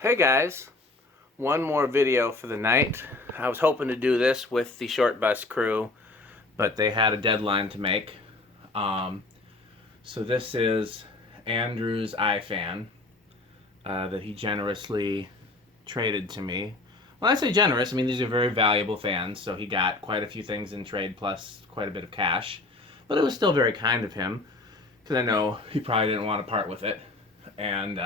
Hey guys, one more video for the night. I was hoping to do this with the short bus crew, but they had a deadline to make. So this is Andrew's iFan that he generously traded to me. When I say generous, I mean these are very valuable fans, so he got quite a few things in trade plus quite a bit of cash. But it was still very kind of him, because I know he probably didn't want to part with it. And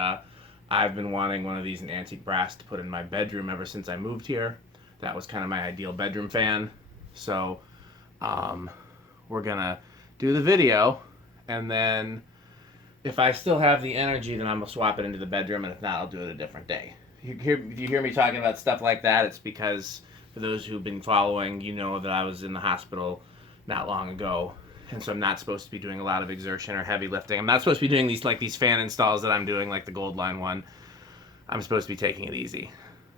I've been wanting one of these in antique brass to put in my bedroom ever since I moved here. That was kind of my ideal bedroom fan. So we're gonna do the video, and then if I still have the energy, then I'm gonna swap it into the bedroom, and if not, I'll do it a different day. If you hear me talking about stuff like that, it's because for those who've been following, you know that I was in the hospital not long ago, and so I'm not supposed to be doing a lot of exertion or heavy lifting. I'm not supposed to be doing these fan installs that I'm doing, like the Gold Line one. I'm supposed to be taking it easy.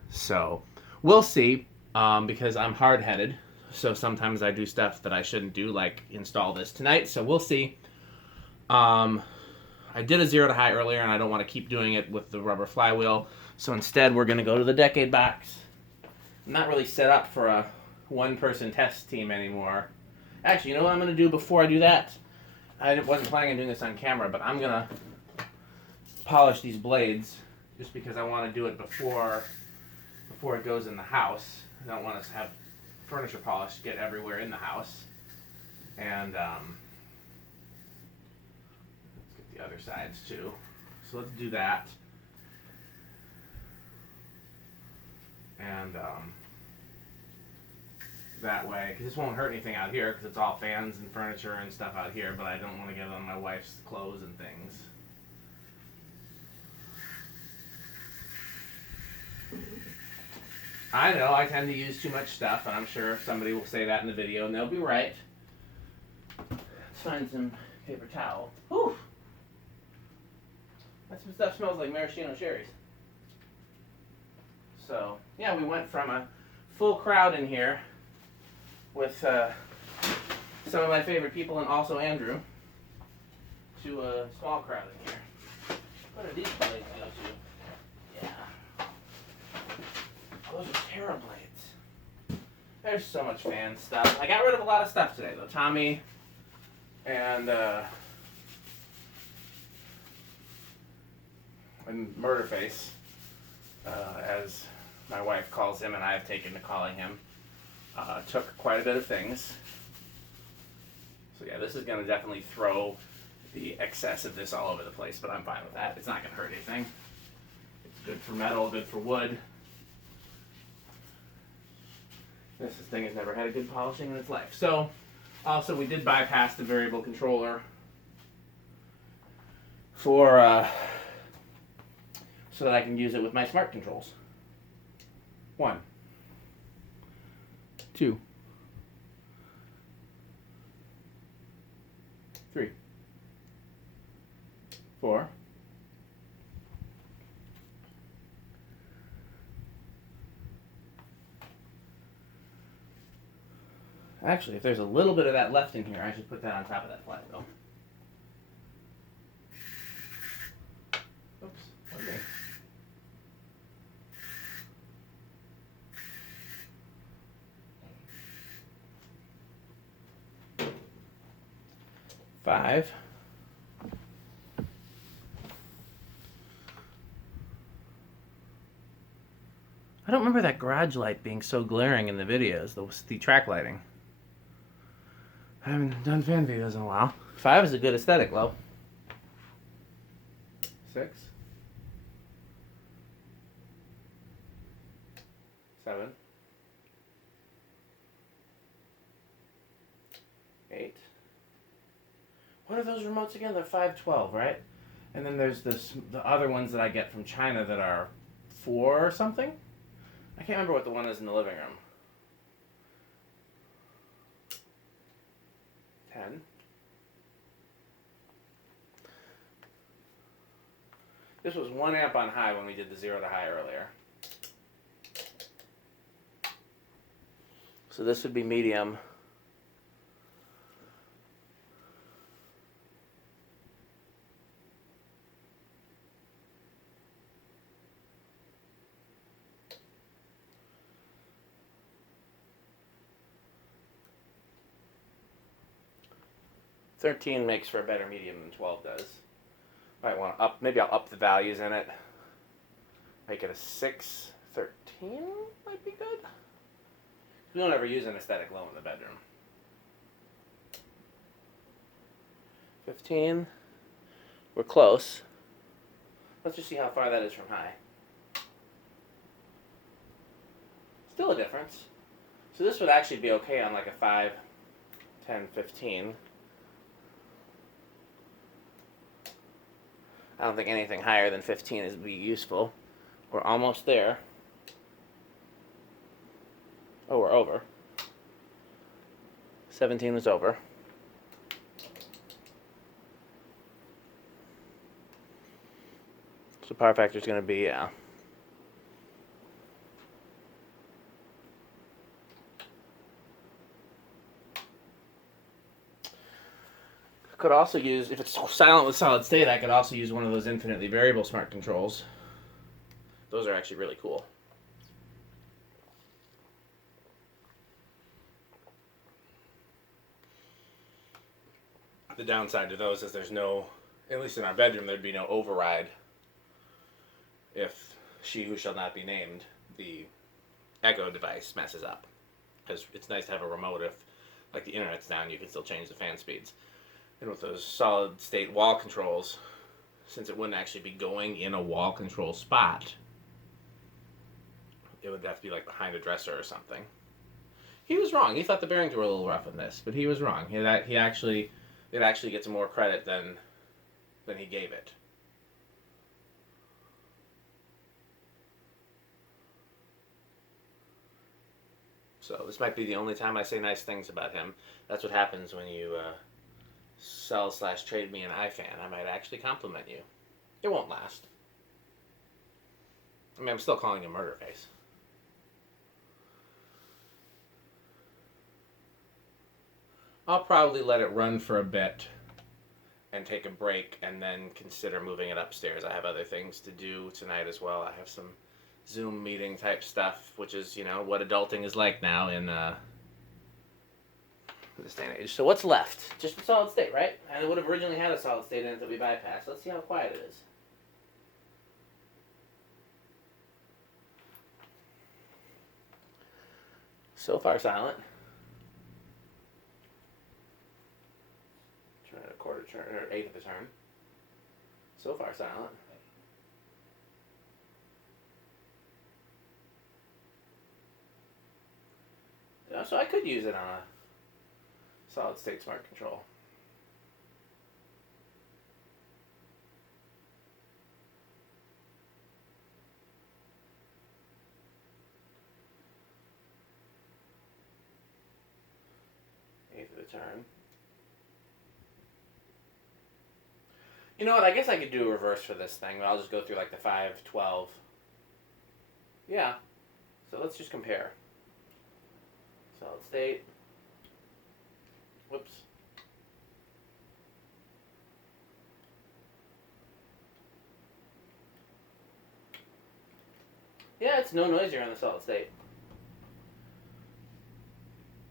So we'll see, because I'm hard-headed. So sometimes I do stuff that I shouldn't do, like install this tonight. So we'll see. I did a zero to high earlier, and I don't want to keep doing it with the rubber flywheel. So instead, we're going to go to the Decade box. I'm not really set up for a one-person test team anymore. Actually, you know what I'm going to do before I do that? I wasn't planning on doing this on camera, but I'm going to polish these blades just because I want to do it before it goes in the house. I don't want us to have furniture polish get everywhere in the house. And let's get the other sides too. So let's do that. And that way, because this won't hurt anything out here, because it's all fans and furniture and stuff out here, but I don't want to get on my wife's clothes and things. I know I tend to use too much stuff, and I'm sure somebody will say that in the video, and they'll be right. Let's find some paper towel. Whew! That stuff smells like maraschino cherries. So, yeah, we went from a full crowd in here with some of my favorite people and also Andrew to a small crowd in here. What are these blades go to? Yeah. Those are Terra blades. There's so much fan stuff. I got rid of a lot of stuff today, though. Tommy and Murderface, as my wife calls him and I have taken to calling him, took quite a bit of things. So yeah, this is going to definitely throw the excess of this all over the place, but I'm fine with that. It's not going to hurt anything. It's good for metal, good for wood. This thing has never had a good polishing in its life. So, also we did bypass the variable controller for so that I can use it with my smart controls. 1, 2, 3, 4. Actually, if there's a little bit of that left in here, I should put that on top of that flywheel. Oops, okay. Five. I don't remember that garage light being so glaring in the videos, the track lighting. I haven't done fan videos in a while. 5 is a good aesthetic, Lo. 6. 7. 8. What are those remotes again? They're 512, right? And then there's the other ones that I get from China that are 4 or something? I can't remember what the one is in the living room. 10. This was 1 amp on high when we did the zero to high earlier. So this would be medium. 13 makes for a better medium than 12 does. Might want to up, maybe I'll up the values in it. Make it a 6. 13 might be good. We don't ever use an aesthetic low in the bedroom. 15. We're close. Let's just see how far that is from high. Still a difference. So this would actually be okay on like a 5, 10, 15. I don't think anything higher than 15 is be useful. We're almost there. Oh, we're over. 17 was over. So power factor is going to be, yeah. Could also use, if it's silent with solid state, I could also use one of those infinitely variable smart controls. Those are actually really cool. The downside to those is there's no, at least in our bedroom, there'd be no override if she who shall not be named, the Echo device, messes up. Because it's nice to have a remote if, like, the internet's down, you can still change the fan speeds. And with those solid state wall controls, since it wouldn't actually be going in a wall control spot, it would have to be like behind a dresser or something. He was wrong. He thought the bearings were a little rough in this, but he was wrong. It actually gets more credit than he gave it. So this might be the only time I say nice things about him. That's what happens when you sell/trade me an iFan. I might actually compliment you. It won't last. I mean, I'm still calling you murder face. I'll probably let it run for a bit and take a break and then consider moving it upstairs. I have other things to do tonight as well. I have some Zoom meeting type stuff, which is, you know, what adulting is like now in this day and age. So what's left? Just a solid state, right? And it would have originally had a solid state in it that we bypassed. Let's see how quiet it is. So far silent. Turn it a quarter turn, or eighth of a turn. So far silent. Yeah, so I could use it on a solid state smart control. Eighth of a turn. You know what? I guess I could do a reverse for this thing, but I'll just go through like the 5, 12. Yeah. So let's just compare. Solid state. Whoops. Yeah, it's no noisier on the solid state.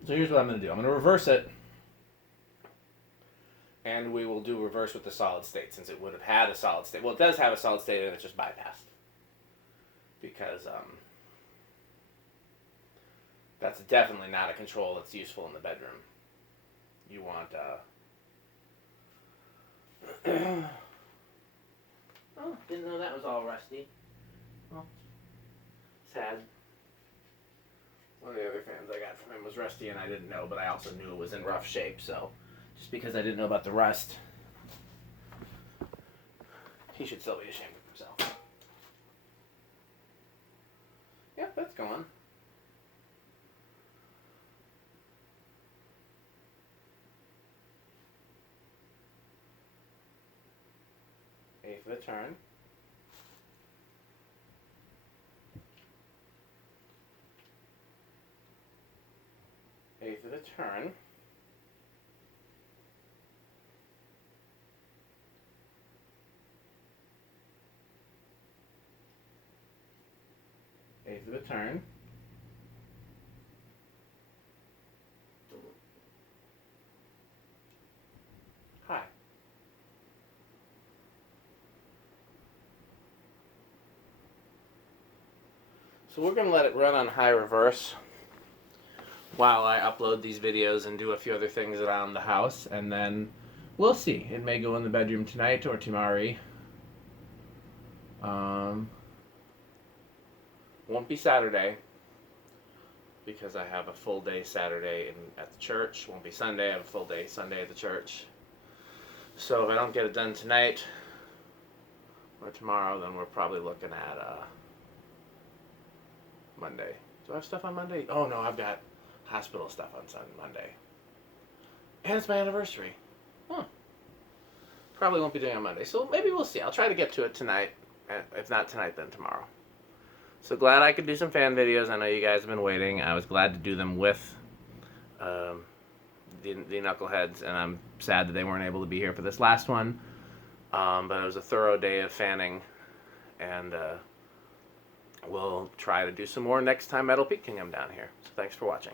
So here's what I'm going to do. I'm going to reverse it. And we will do reverse with the solid state, since it would have had a solid state. Well, it does have a solid state, and it's just bypassed. Because that's definitely not a control that's useful in the bedroom. You want, oh, didn't know that was all rusty. Well, sad. One of the other fans I got from him was rusty, and I didn't know, but I also knew it was in rough shape, so just because I didn't know about the rust, he should still be ashamed of himself. Yep, that's going. Eighth of a turn. Eighth of a turn. Eighth of a turn. So we're going to let it run on high reverse while I upload these videos and do a few other things around the house, and then we'll see. It may go in the bedroom tonight or tomorrow. Won't be Saturday because I have a full day Saturday at the church. Won't be Sunday. I have a full day Sunday at the church. So if I don't get it done tonight or tomorrow, then we're probably looking at Monday. Do I have stuff on Monday? Oh no, I've got hospital stuff on Monday. And it's my anniversary. Probably won't be doing it on Monday. So maybe we'll see. I'll try to get to it tonight. If not tonight, then tomorrow. So glad I could do some fan videos. I know you guys have been waiting. I was glad to do them with the knuckleheads, and I'm sad that they weren't able to be here for this last one. But it was a thorough day of fanning, and we'll try to do some more next time Metal Pete can come down here. So thanks for watching.